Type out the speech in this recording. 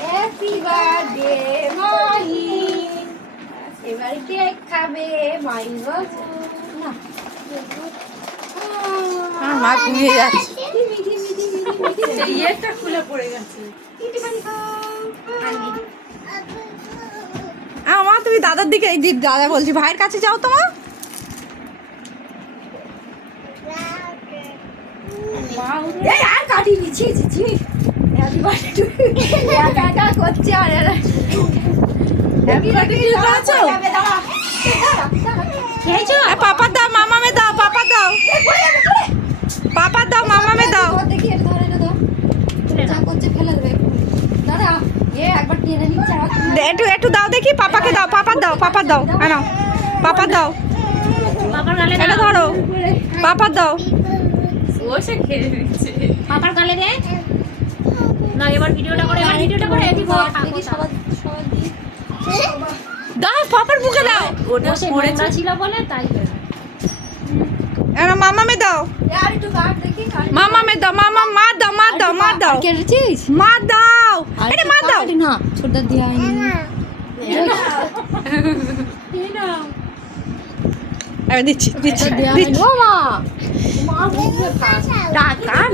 Happy birthday Mahi. এবারে cake খাবে মাই গো। না আমার মা ঘুমিয়ে যাচ্ছে। ইয়েটা খুলে পড়ে গেছে। মা তুমি দাদার দিকে, এই দাদা বলছি ভাইয়ের কাছে যাও তো মা। এই আর কাটি দিচ্ছি হ্যাপি বার্থডে একা একা করছে আর হ্যাপি বার্থডে করেছো? খেয়েছো? পাপা দাও, মামামে দাও, পাপা দাও, পাপা দাও, মামামে দাও। দেখি এটা ধরে এটা দাও। যা করছে ফেলে দেবে দাদা। একবার টেনে নিচ্ছে একটু একটু দাও দেখি, পাপাকে দাও, পাপা দাও, পাপা দাও, নাও পাপা দাও, এটা ধরো, পাপা দাও। বসে খেয়ে নিচ্ছে পাপার গালে দে না। এবার ভিডিওটা করে, এবার ভিডিওটা করে দিব। দেখি সবার সবার দিয়ে দাও পাপার মুখে দাও। ওটা পড়েছে ছিল বলে তাই হলো। এবার মামামে দাও, আর একটু কাট দেখি মামামে দাও, মামা মা দাও, মা দাও, মা দাও, কেটেছিস মা দাও, এটা মা দাও। না ছোটটা দিয়ে আইনি এবার দিচ্ছি দিচ্ছি দেয়া দিচ্ছি। ও মা মা বুঝবে কাট